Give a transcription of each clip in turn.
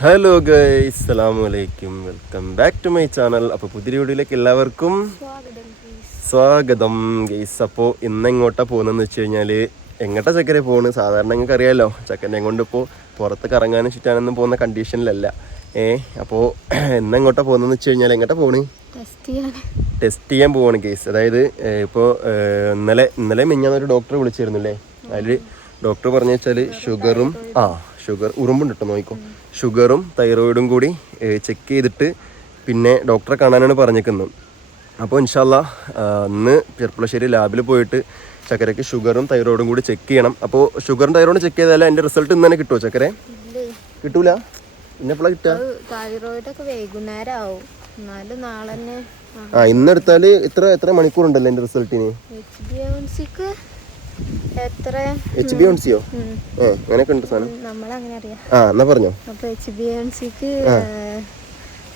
Hello guys അസ്സലാമു അലൈക്കും welcome back to my channel അപ്പോൾ പുതിയ വീഡിയോയിലേക്ക് എല്ലാവർക്കും സ്വാഗതം ഗൈസ് അപ്പോൾ ഇന്ന് എങ്ങോട്ടാ പോകുന്നതെന്ന് വെച്ച് കഴിഞ്ഞാൽ എങ്ങോട്ടാ ചക്കര പോകുന്നത്? സാധാരണ നിങ്ങൾക്ക് അറിയാമല്ലോ ചക്കനെ കൊണ്ട് ഇപ്പോൾ പുറത്ത് കറങ്ങാനും ചുറ്റാനൊന്നും പോകുന്ന കണ്ടീഷനിലല്ല ഏ അപ്പോൾ ഇന്ന് എങ്ങോട്ടാ പോകുന്നതെന്ന് വെച്ച് കഴിഞ്ഞാൽ എങ്ങോട്ടാ പോണ്? ടെസ്റ്റ് ചെയ്യാൻ. പോവാണ് കേസ് അതായത് ഇപ്പോൾ ഇന്നലെ ഇന്നലെ മിഞ്ഞാന്നൊരു ഡോക്ടറെ ഡോക്ടറെ വിളിച്ചിരുന്നില്ലേ അതിൽ ഡോക്ടർ പറഞ്ഞു വെച്ചാൽ ഷുഗറും ആ ഷുഗർ ഉറുമ്പുണ്ട് കേട്ടോ നോക്കിക്കോ ഷുഗറും തൈറോയിഡും കൂടി ചെക്ക് ചെയ്തിട്ട് പിന്നെ ഡോക്ടറെ കാണാനാണ് പറഞ്ഞേക്കുന്നത്. അപ്പോൾ ഇൻഷാല്ല ഇന്ന് ചെർപ്പളശ്ശേരി ലാബിൽ പോയിട്ട് ചക്കരയ്ക്ക് ഷുഗറും തൈറോയിഡും കൂടി ചെക്ക് ചെയ്യണം. അപ്പോൾ ഷുഗറും തൈറോയിഡും ചെക്ക് ചെയ്താലേ അതിന്റെ റിസൾട്ട് ഇന്ന് തന്നെ കിട്ടുമോ ചക്കരെ? കിട്ടൂല? പിന്നെ എപ്പോഴാണ് കിട്ടുക വൈകുന്നേരം ആവും ആ ഇന്നെടുത്താൽ ഇത്ര എത്ര മണിക്കൂറുണ്ടല്ലോ എന്റെ റിസൾട്ടിന് എത്ര? എച്ച് ബി ഓൺ സിയോ ഉം, ഏ അങ്ങനെയൊക്കെ ഉണ്ട് സാധനം. നമ്മളങ്ങനെ അറിയാം ആ എന്നാ പറഞ്ഞോ? അപ്പൊ എച്ച് ബി എൻ സിക്ക്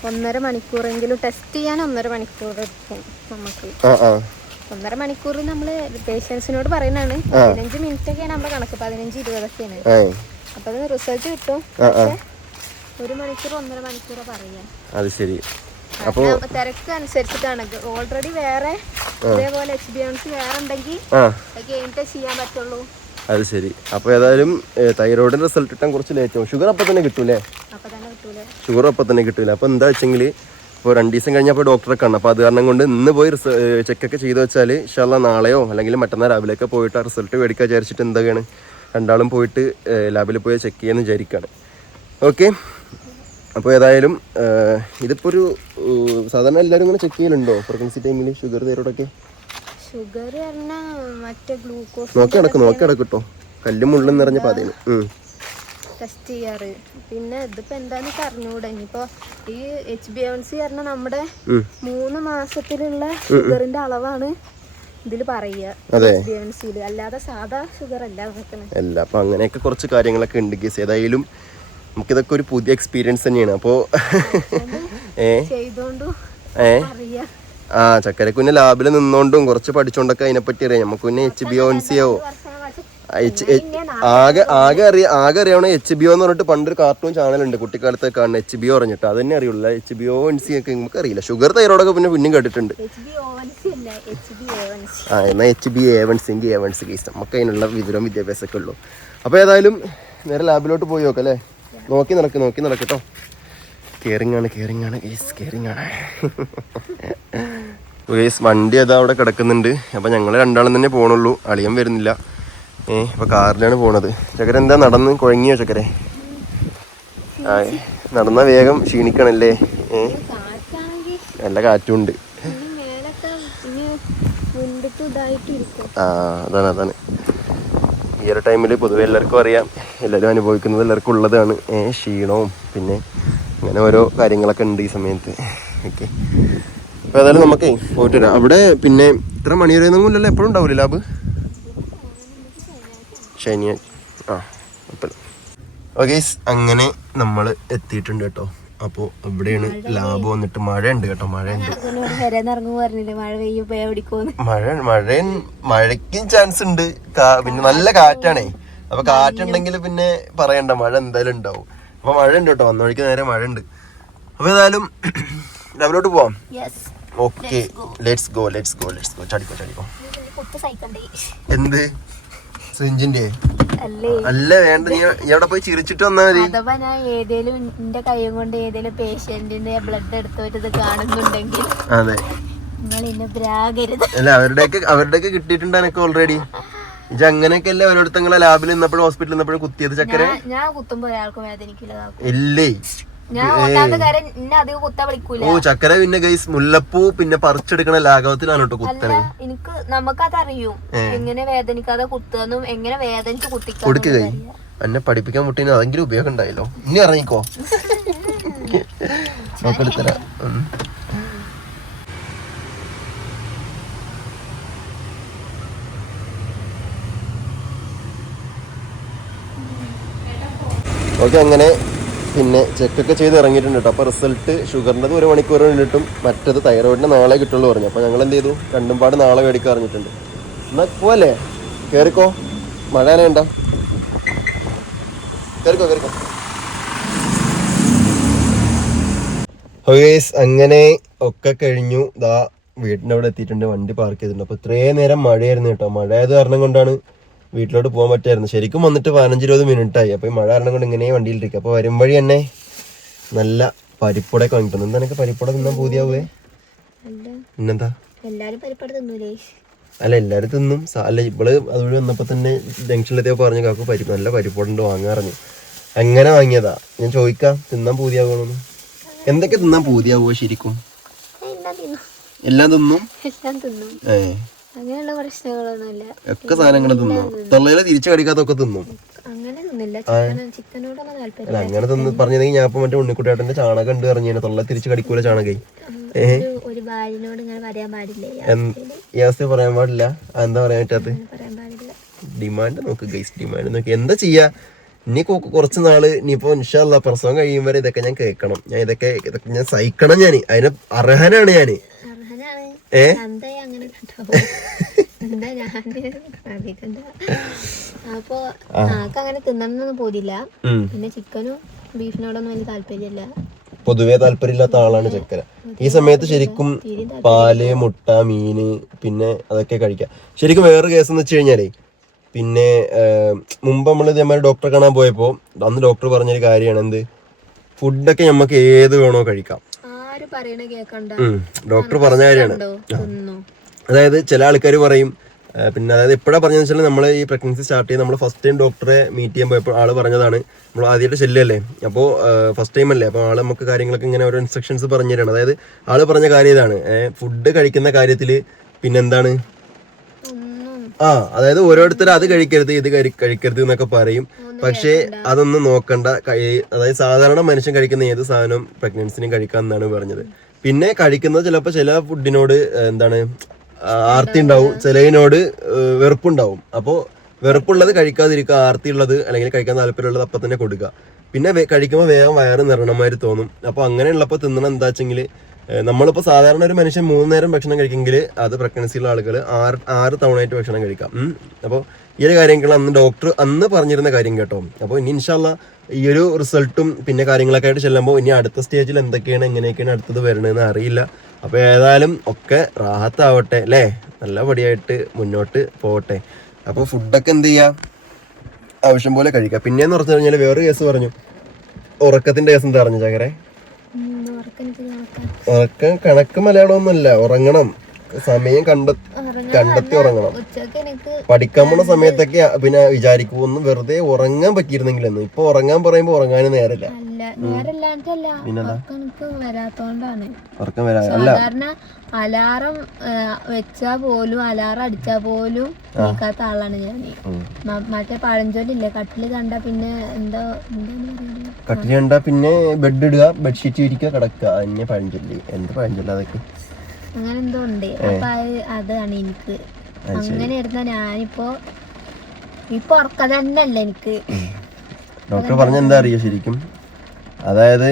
ഒന്നര മണിക്കൂറെങ്കിലും ടെസ്റ്റ് ചെയ്യാൻ ഒന്നര മണിക്കൂർ എടുക്കും നമുക്ക്. ഒന്നര മണിക്കൂർ നമ്മൾ പേഷ്യൻസിനോട് പറയുന്നതാണ്. പതിനഞ്ച് മിനിറ്റ് ഒക്കെയാണ് നമ്മുടെ കണക്ക്. പതിനഞ്ച് ഇരുപതൊക്കെയാണ്. അപ്പൊ അത് റിസൾട്ട് കിട്ടും. ഒരു മണിക്കൂർ ഒന്നര മണിക്കൂർ പറയാം. അത് ശരി. തിരക്ക് അനുസരിച്ചിട്ടാണ് ഓൾറെഡി വേറെ ഇതേപോലെ വേറെ ഉണ്ടെങ്കിൽ കഴിഞ്ഞിട്ടേ ചെയ്യാൻ പറ്റുള്ളൂ. അത് ശരി. അപ്പൊ ഏതായാലും തൈറോയിഡിന്റെ റിസൾട്ട് കിട്ടാൻ കുറച്ച് ലേറ്റ് ആവും. ഷുഗർ അപ്പൊ തന്നെ കിട്ടൂലേ? ഷുഗർ അപ്പൊ തന്നെ കിട്ടൂല. അപ്പൊ എന്താ വെച്ചെങ്കിൽ ഇപ്പോൾ രണ്ട് ദിവസം കഴിഞ്ഞപ്പോൾ ഡോക്ടറെ കാണണം അപ്പോൾ അത് കാരണം കൊണ്ട് ഇന്ന് പോയി ചെക്ക് ചെക്കൊക്കെ ചെയ്ത് വെച്ചാൽ ഇഷ്ടമല്ല നാളെയോ അല്ലെങ്കിൽ മറ്റന്നാൾ രാവിലെയൊക്കെ പോയിട്ട് ആ റിസൾട്ട് മേടിക്കാൻ വിചാരിച്ചിട്ട് എന്തൊക്കെയാണ് രണ്ടാളും പോയിട്ട് ലാബിൽ പോയി ചെക്ക് ചെയ്യാമെന്ന് വിചാരിക്കുകയാണ് ഓക്കെ അപ്പോൾ ഏതായാലും ഇതിപ്പോൾ ഒരു സാധാരണ എല്ലാവരും ഇങ്ങനെ ചെക്ക് ചെയ്യലുണ്ടോ? പ്രഗ്നൻസി ടൈമിൽ ഷുഗർ തൈറോയിഡൊക്കെ ഷുഗർ മറ്റേ ഗ്ലൂക്കോസ് നോക്കി നടക്കും നോക്കി നടക്കും കേട്ടോ കല്ലും മുള്ളും നിറഞ്ഞ പാതയിൽ ടെസ്റ്റ് ചെയ്യാറ്. പിന്നെ ഇതിപ്പോ എന്താന്ന് പറഞ്ഞൂടെ? ഇനിയിപ്പോ ഈ എച്ച് ബി എം സി പറഞ്ഞ നമ്മുടെ മൂന്ന് മാസത്തിലുള്ള ഷുഗറിന്റെ അളവാണ് ഇതിൽ പറയുക. അല്ലാതെ സാധാ ഷുഗർ അല്ല അല്ല അപ്പോൾ അങ്ങനെയൊക്കെ കുറച്ച് കാര്യങ്ങളൊക്കെ ഉണ്ട് ഗീസ് ഏതായാലും നമുക്കിതൊക്കെ ഒരു പുതിയ എക്സ്പീരിയൻസ് തന്നെയാണ്. അപ്പോൾ ഏ? ആ ചക്കരക്കുഞ്ഞ് ലാബിൽ നിന്നോണ്ടും കുറച്ച് പഠിച്ചോണ്ടൊക്കെ അതിനെപ്പറ്റി അറിയാം. നമുക്ക് പിന്നെ H B O N C ഒൻസിയോ ആകെ ആകെ അറിയാം ആകെ അറിയാവുന്ന എച്ച് ബി ഒ എന്ന് പറഞ്ഞിട്ട് പണ്ടൊരു കാർട്ടൂൺ ചാനലുണ്ട് കുട്ടിക്കാലത്ത് കാണുന്ന എച്ച് ബി ഒ പറഞ്ഞിട്ട്. അത് തന്നെ അറിയുള്ളൂ. H B O N C ഒക്കെ നമുക്ക് അറിയില്ല ഷുഗർ തൈറോയിഡൊക്കെ പിന്നെ പിന്നെയും കേട്ടിട്ടുണ്ട്. ആ എന്നാൽ എച്ച് ബി എ വൺ സിങ്കി എ വൺ സി നമുക്ക് അതിനുള്ള വിവരവും വിദ്യാഭ്യാസമൊക്കെ ഉള്ളൂ. അപ്പോൾ ഏതായാലും നേരെ ലാബിലോട്ട് പോയി നോക്കാം അല്ലേ? നോക്കി നടക്ക് നോക്കി നടക്ക് കേട്ടോ കെയറിങ് ആണ് കെയറിങ് ആണ് ഗേസ് കെയറിങ് ആണ്. ഗേസ് വണ്ടി അതാ അവിടെ കിടക്കുന്നുണ്ട്. അപ്പം ഞങ്ങൾ രണ്ടാളും തന്നെ പോകണുള്ളൂ അളിയൻ വരുന്നില്ല. ഏ അപ്പം കാറിലാണ് പോണത്. ചക്കര എന്താ നടന്ന് കുഴങ്ങിയോ ചക്കരെ? ആ നടന്ന വേഗം ക്ഷീണിക്കണല്ലേ? ഏ? നല്ല കാറ്റുണ്ട്. ആ അതാണ് അതാണ്. ഈ ഒരു ടൈമിൽ പൊതുവെ എല്ലാവർക്കും അറിയാം. എല്ലാവരും അനുഭവിക്കുന്നത് എല്ലാവർക്കും ഉള്ളതാണ്. ക്ഷീണവും പിന്നെ അങ്ങനെ ഓരോ കാര്യങ്ങളൊക്കെ ഉണ്ട് ഈ സമയത്ത്. ഓക്കെ. അപ്പോൾ ഏതായാലും നമുക്കേ പോയിട്ട് വരാം. അവിടെ പിന്നെ ഇത്ര മണി വരെ ഒന്നും ഇല്ലല്ലോ എപ്പോഴും ഉണ്ടാവില്ല ലാബ്? ശനിയാഴ്ച ആ അപ്പം ഓക്കെ അങ്ങനെ നമ്മൾ എത്തിയിട്ടുണ്ട് കേട്ടോ. അപ്പോൾ ഇവിടെയാണ് ലാബ് വന്നിട്ട് മഴ ഉണ്ട് കേട്ടോ മഴ ഉണ്ട് മഴ മഴ മഴ മഴയ്ക്കും ചാൻസ് ഉണ്ട്. പിന്നെ നല്ല കാറ്റാണേ. അപ്പൊ കാറ്റുണ്ടെങ്കിൽ പിന്നെ പറയണ്ട മഴ എന്തായാലും ഉണ്ടാവും. അപ്പൊ മഴ ഉണ്ട് കേട്ടോ വന്ന വഴിക്ക് നേരെ മഴ ഉണ്ട് അപ്പൊ ഏതായാലും രാവിലോട്ട് പോവാം. Okay let's go let's go let's go ചാടിക്കോ ചാടിക്കോ. എന്ത്? സെഞ്ചിന്റെ അല്ലേ? വേണ്ട നീ എവിടെ പോയി ചിരിച്ചിട്ട് വന്നാ മതി. അഥവാ ഞാൻ ഏതേലും എന്റെ കൈയും കൊണ്ട് ഏതേലും പേഷ്യന്റിന്റെ ബ്ലഡ് എടുത്തോട്ട് ഇത് കാണുന്നുണ്ടെങ്കിൽ അതെ. അല്ല അവരുടെയൊക്കെ അവരുടെയൊക്കെ കിട്ടിയിട്ടുണ്ട് എനിക്ക് ഓൾറെഡി ഇജ് അങ്ങനെയൊക്കെ അല്ലേ ഓരോരുത്തങ്ങളെ ലാബിൽ നിന്നപ്പോഴും ഹോസ്പിറ്റലിൽ നിന്നപ്പോഴും കുത്തിയത് ചക്കര? ഞാൻ കുത്തുമ്പോ ഒരാൾക്ക് വേദനിക്കില്ലതാക്കും ഇല്ലേ? ഓ ചക്കര പിന്നെ ഗൈസ് മുല്ലപ്പൂ പിന്നെ പറിച്ചെടുക്കണ ലാഘവത്തിലാണ് കേട്ടോ കുത്തണേ എനിക്ക് നമുക്കതറിയും. എങ്ങനെ വേദനിക്കാതെ കുത്തുകയെന്നും എങ്ങനെ വേദനിച്ച് കൊടുക്ക് കൈ. എന്നെ പഠിപ്പിക്കാൻ മുട്ടിന് അതെങ്കിലും ഉപയോഗം ഉണ്ടായല്ലോ. ഇനി ഇറങ്ങിക്കോ. നോക്കെടുത്തരാ ഓക്കെ അങ്ങനെ പിന്നെ ചെക്കൊക്കെ ചെയ്ത് ഇറങ്ങിയിട്ടുണ്ട് കേട്ടോ അപ്പോൾ റിസൾട്ട് ഷുഗറിന്റെത് ഒരു മണിക്കൂർ കഴിഞ്ഞിട്ടും മറ്റത് തൈറോയിഡിന്റെ നാളെ കിട്ടുള്ളൂ പറഞ്ഞു. അപ്പോൾ ഞങ്ങൾ എന്ത് ചെയ്തു? രണ്ടും പാട് നാളെ മേടിക്കാൻ അറിഞ്ഞിട്ടുണ്ട്. എന്നാൽ പോവല്ലേ? കയറിക്കോ മഴ വേണ്ട കയറിക്കോ കയറിക്കോ ഹോയേസ് അങ്ങനെ ഒക്കെ കഴിഞ്ഞു. ദാ വീടിന്റെ അവിടെ എത്തിയിട്ടുണ്ട്. വണ്ടി പാർക്ക് ചെയ്തിട്ടുണ്ട്. അപ്പോൾ ഇത്രയും നേരം മഴയായിരുന്നു കേട്ടോ മഴ ആയത് കാരണം കൊണ്ടാണ് വീട്ടിലോട്ട് പോകാൻ പറ്റായിരുന്നു ശരിക്കും വന്നിട്ട് പതിനഞ്ച് ഇരുപത് മിനിറ്റ് ആയി അപ്പോൾ ഈ മഴ കാരണം കൊണ്ട് ഇങ്ങനെ വണ്ടിയിലിരിക്കും അപ്പോൾ വരും വഴി തന്നെ നല്ല പരിപ്പുടൊക്കെ വാങ്ങിട്ടുണ്ട് എന്താ എനിക്ക് പരിപ്പുട തിന്നാൻ പൂതിയാവേ? അല്ല പിന്നെന്താ? അല്ല എല്ലാവരും തിന്നും. അല്ല ഇവൾ അതുവഴി വന്നപ്പോൾ തന്നെ ജംഗ്ഷനിലെത്തിയപ്പോൾ പറഞ്ഞു കാക്കു പരിപ്പ് നല്ല പരിപ്പുടുണ്ട് വാങ്ങാറഞ്ഞു എങ്ങനെ വാങ്ങിയതാ? ഞാൻ ചോദിക്കാം തിന്നാൻ പൂതിയാവണമെന്ന് എന്തൊക്കെ തിന്നാൻ പൂതിയാവുമോ ശരിക്കും? എല്ലാം തിന്നും. എല്ലാം അങ്ങനെയുള്ള പ്രശ്നങ്ങളൊന്നുമില്ല. ഒക്കെ സാധനങ്ങൾ തിന്നും? തള്ളയില തിരിച്ചു കടിക്കാത്തൊക്കെ തിന്നും? അങ്ങനെ തന്നു പറഞ്ഞതെങ്കിൽ ഞാൻ ഇപ്പൊ മറ്റേ ഉണ്ണിക്കുട്ടിയുടെ ചാണകം ഉണ്ട് പറഞ്ഞു തൊള്ള തിരിച്ചു കടിക്കൂല ചാണകൈ. ഈ എന്ത് അവസ്ഥ പറയാൻ പാടില്ല. എന്താ പറയാൻ പറ്റാത്ത? ഡിമാൻഡ് നോക്ക് ഗൈസ് ഡിമാൻഡ് നോക്ക്. എന്താ ചെയ്യാ? ഇനി കുറച്ച് നാൾ ഇനിയിപ്പോ ഇൻഷാല്ല പ്രസവം കഴിയും വരെ ഇതൊക്കെ ഞാൻ കേൾക്കണം. ഞാൻ ഇതൊക്കെ ഇതൊക്കെ ഞാൻ സഹിക്കണം ഞാൻ അതിന് അർഹനാണ് ഞാൻ. അർഹനാണ് ഏ? അങ്ങനെ കണ്ടോ? എന്താ ഞാൻ? അറിയിക്കണ്ട അപ്പൊ ആൾക്ക് അങ്ങനെ തിന്നണമെന്നൊന്നും പോതില്ല. പിന്നെ ചിക്കനും ബീഫിനോടൊന്നും വലിയ താല്പര്യമില്ല. പൊതുവേ താല്പര്യമില്ലാത്ത ആളാണ് ചക്കര ഈ സമയത്ത് ശരിക്കും പാൽ മുട്ട മീന് പിന്നെ അതൊക്കെ കഴിക്കാം. ശരിക്കും വേറൊരു കേസ് എന്ന് വെച്ച് കഴിഞ്ഞാലേ പിന്നെ മുമ്പ് നമ്മൾ ഇതേമാതിരി ഡോക്ടറെ കാണാൻ പോയപ്പോൾ അന്ന് ഡോക്ടർ പറഞ്ഞൊരു കാര്യമാണ് എന്ത്? ഫുഡൊക്കെ നമുക്ക് ഏത് വേണോ കഴിക്കാം. ഡോക്ടർ പറഞ്ഞ കാര്യമാണ്. അതായത് ചില ആൾക്കാർ പറയും പിന്നെ അതായത് എപ്പോഴാണ് പറഞ്ഞതെന്ന് വെച്ചാൽ നമ്മൾ ഈ പ്രഗ്നൻസി സ്റ്റാർട്ട് ചെയ്ത് നമ്മൾ ഫസ്റ്റ് ടൈം ഡോക്ടറെ മീറ്റ് ചെയ്യാൻ പോയപ്പോൾ ആൾ പറഞ്ഞതാണ് നമ്മൾ ആദ്യമായിട്ട് ചെല്ലല്ലേ അപ്പോൾ ഫസ്റ്റ് ടൈം അല്ലേ? അപ്പോൾ ആൾ നമുക്ക് കാര്യങ്ങളൊക്കെ ഇങ്ങനെ ഓരോ ഇൻസ്ട്രക്ഷൻസ് പറഞ്ഞു തരണം. അതായത് ആൾ പറഞ്ഞ കാര്യം ഇതാണ് ഫുഡ് കഴിക്കുന്ന കാര്യത്തിൽ പിന്നെന്താണ്? ആ അതായത് ഓരോരുത്തർ അത് കഴിക്കരുത് ഇത് കഴിക്കരുത് എന്നൊക്കെ പറയും. പക്ഷേ അതൊന്നും നോക്കണ്ട. അതായത് സാധാരണ മനുഷ്യൻ കഴിക്കുന്ന ഏത് സാധനവും പ്രഗ്നൻസിനും കഴിക്കാമെന്നാണ് പറഞ്ഞത്. പിന്നെ കഴിക്കുന്നത് ചിലപ്പോൾ ചില ഫുഡിനോട് എന്താണ് ആർത്തി ഉണ്ടാവും. ചിലതിനോട് വെറുപ്പുണ്ടാവും. അപ്പോൾ വെറുപ്പുള്ളത് കഴിക്കാതിരിക്കുക ആർത്തി ഉള്ളത് അല്ലെങ്കിൽ കഴിക്കാൻ താല്പര്യമുള്ളത് അപ്പം തന്നെ കൊടുക്കുക. പിന്നെ കഴിക്കുമ്പോൾ വേഗം വയറ് നിറണമാതിരി തോന്നും. അപ്പോൾ അങ്ങനെയുള്ളപ്പോൾ തിന്നണം എന്താ വെച്ചെങ്കിൽ നമ്മളിപ്പോൾ സാധാരണ ഒരു മനുഷ്യൻ മൂന്ന് നേരം ഭക്ഷണം കഴിക്കുമെങ്കിൽ അത് പ്രഗ്നൻസിയുള്ള ആളുകൾ ആറ് ആറ് തവണയായിട്ട് ഭക്ഷണം കഴിക്കാം. അപ്പോൾ ഈ ഒരു കാര്യങ്ങൾ അന്ന് ഡോക്ടർ അന്ന് പറഞ്ഞിരുന്ന കാര്യം കേട്ടോ. അപ്പോൾ ഇനി ഇൻഷാല്ല ഈ ഒരു റിസൾട്ടും പിന്നെ കാര്യങ്ങളൊക്കെ ആയിട്ട് ചെല്ലുമ്പോൾ ഇനി അടുത്ത സ്റ്റേജിൽ എന്തൊക്കെയാണ് എങ്ങനെയൊക്കെയാണ് അടുത്തത് വരണമെന്ന് അറിയില്ല. അപ്പോൾ ഏതായാലും ഒക്കെ റാഹത്താവട്ടെ അല്ലേ? നല്ല പടിയായിട്ട് മുന്നോട്ട് പോവട്ടെ. അപ്പോൾ ഫുഡൊക്കെ എന്ത് ചെയ്യുക ആവശ്യം പോലെ കഴിക്കുക പിന്നെയെന്ന് പറഞ്ഞു കഴിഞ്ഞാൽ വേറൊരു കേസ് പറഞ്ഞു. ഉറക്കത്തിന്റെ കേസ് എന്താ പറഞ്ഞു ചകരെ ഉറക്കം കണക്ക് മലയാളമൊന്നുമല്ല ഉറങ്ങണം. സമയം കണ്ട കണ്ടെത്തി ഉറങ്ങണം. പഠിക്കാൻ പോണ സമയത്തൊക്കെ പിന്നെ വിചാരിക്കും ഒന്ന് വെറുതെ ഉറങ്ങാൻ പറ്റിയിരുന്നെങ്കിലെന്ന്. ഇപ്പൊ ഉറങ്ങാൻ പറയുമ്പോ ഉറങ്ങാനും നേരല്ല ഉറക്കം വരാ അല്ല. അലാറം വെച്ചാ പോലും അലാറം അടിച്ചാ പോലും നീക്കാത്ത ആളാണ് ഞാൻ. മറ്റേ പഴഞ്ചൊല്ലില്ലേ കട്ടിൽ കണ്ട പിന്നെ എന്താ കട്ടിൽ കണ്ട പിന്നെ ബെഡ് ഇടുക ബെഡ്ഷീറ്റ് ഇരിക്കുക കിടക്കുക. അതിനെ പഴഞ്ചൊല്ലി. എന്ത് പഴഞ്ചൊല്ലി അതൊക്കെ? അങ്ങനെ എന്തോ ഉണ്ട് അപ്പൊ അത് അതാണ് എനിക്ക്. അങ്ങനെ ഇരുന്ന ഞാനിപ്പോ ഇപ്പൊ ഉറക്ക തന്നെ അല്ല എനിക്ക്. ഡോക്ടർ പറഞ്ഞ എന്താ അറിയോ ശരിക്കും? അതായത്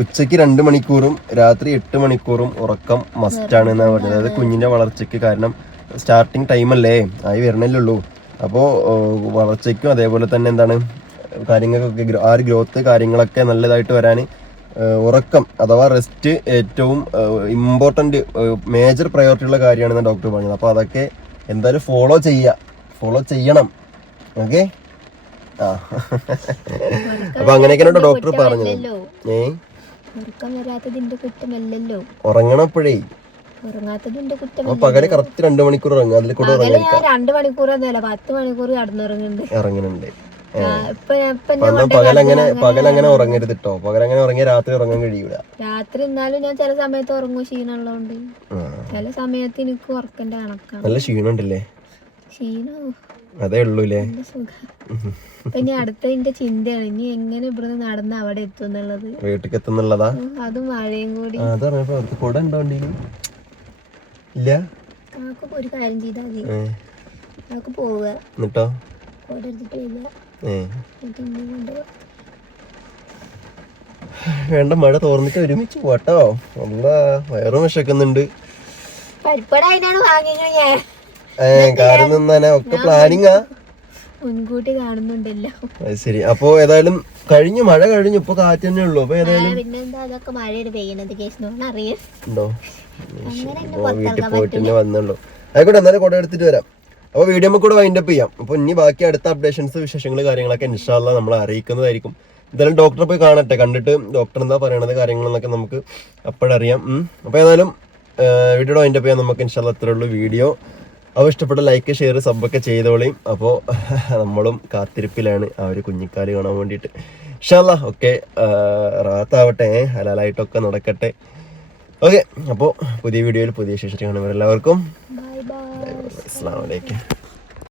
ഉച്ചയ്ക്ക് രണ്ട് മണിക്കൂറും രാത്രി എട്ട് മണിക്കൂറും ഉറക്കം മസ്റ്റാണ് എന്നാണ് പറഞ്ഞത്. അതായത് കുഞ്ഞിന്റെ വളർച്ചയ്ക്ക് കാരണം സ്റ്റാർട്ടിങ് ടൈം അല്ലേ? ആയി വരണല്ലേ ഉള്ളൂ അപ്പോൾ വളർച്ചയ്ക്കും അതേപോലെ തന്നെ എന്താണ് കാര്യങ്ങൾക്കൊക്കെ ആ ഒരു ഗ്രോത്ത് കാര്യങ്ങളൊക്കെ നല്ലതായിട്ട് വരാൻ ഉറക്കം അഥവാ റെസ്റ്റ് ഏറ്റവും ഇമ്പോർട്ടന്റ് മേജർ പ്രയോറിറ്റി ഉള്ള കാര്യമാണെന്ന് ഡോക്ടർ പറഞ്ഞത്. അപ്പോൾ അതൊക്കെ എന്തായാലും ഫോളോ ചെയ്യുക ഫോളോ ചെയ്യണം. ഓക്കെ ആ. അപ്പൊ അങ്ങനെയൊക്കെയാണ് ഡോക്ടർ പറഞ്ഞത്. ഏ? ഉറങ്ങണപ്പോഴേ. പകൽ കറക്റ്റ് രണ്ടു മണിക്കൂർ ഇറങ്ങും അതിൽ കൂടെ ഇറങ്ങുന്നുണ്ട്. പകലങ്ങനെ പകലങ്ങനെ ഉറങ്ങരുത് കേട്ടോ പകലങ്ങനെ ഉറങ്ങിയ രാത്രി ഉറങ്ങാൻ കഴിയൂല. രാത്രി എന്നാലും ഞാൻ ചില സമയത്ത് ഉറങ്ങും ക്ഷീണമുള്ളതുകൊണ്ട്. ചില സമയത്ത് എനിക്ക് ഉറക്കണ്ടേ കണക്കാണ്. നല്ല ക്ഷീണമുണ്ടല്ലേ? ക്ഷീണം? അതേ ഉള്ളൂല്ലേ? ഇനി അടുത്ത എന്റെ ചിന്തയാണ്. ഇനി എങ്ങനെ ഇവിടുന്ന് നടന്ന് അവിടെ എത്തും എന്നുള്ളത്. വീട്ടിൽ എത്തുന്നുള്ളതാ അത് മഴയും കൂടി. അത് പറഞ്ഞപ്പോ അവർക്ക് കൂടെ ഉണ്ടോ ഇല്ല? ഒരു കാര്യം ചെയ്താൽ മതി. നമുക്ക് പോവുക. എന്നിട്ടോ? കൂടെ എടുത്തിട്ട് വരിക വേണ്ട മഴ തോർന്നിട്ട് ഒരുമിച്ച് പോട്ടോ എന്താ വയറും വിശക്കുന്നുണ്ട്. ഞാൻ. ഏ ഒക്കെ പ്ലാനിങ്ങാ. മുൻകൂട്ടി കാണുന്നുണ്ടല്ലോ. അത് ശരി. അപ്പോ ഏതായാലും കഴിഞ്ഞു മഴ കഴിഞ്ഞു ഇപ്പൊ കാറ്റ് തന്നെ ഉള്ളു. അപ്പൊ ഏതായാലും വീട്ടിൽ പോയിട്ട് തന്നെ വന്നുള്ളൂ. ആയിക്കോട്ടെ എന്നാലും കുട എടുത്തിട്ട് വരാം. അപ്പൊ വീഡിയോ നമുക്ക് കൂടെ വൈൻഡപ്പ് ചെയ്യാം. അപ്പൊ ഇനി ബാക്കി അടുത്ത അപ്ഡേഷൻസ് വിശേഷങ്ങൾ കാര്യങ്ങളൊക്കെ ഇൻഷാല്ല നമ്മൾ അറിയിക്കുന്നതായിരിക്കും. എന്തായാലും ഡോക്ടറെ പോയി കാണട്ടെ. കണ്ടിട്ട് ഡോക്ടർ എന്താ പറയണത് കാര്യങ്ങളെന്നൊക്കെ നമുക്ക് അപ്പോഴറിയാം ഉം. അപ്പൊ ഏതായാലും വീഡിയോ വൈൻഡപ്പ് ചെയ്യാം നമുക്ക് ഇൻഷാല്ല അത്രേ ഉള്ളൂ വീഡിയോ അവ ഇഷ്ടപ്പെട്ട ലൈക്ക് ഷെയർ സബ്ബൊക്കെ ചെയ്തോളിയും അപ്പോൾ നമ്മളും കാത്തിരിപ്പിലാണ് ആ ഒരു കുഞ്ഞിക്കാൽ കാണാൻ വേണ്ടിയിട്ട്. ഇൻഷാല്ല ഓക്കെ റാത്താവട്ടെ. ഹലാലായിട്ടൊക്കെ നടക്കട്ടെ. ഓക്കെ അപ്പോൾ പുതിയ വീഡിയോയിൽ പുതിയ ശേഷം കാണുമ്പോൾ എല്ലാവർക്കും. അസ്സാം വലൈക്കും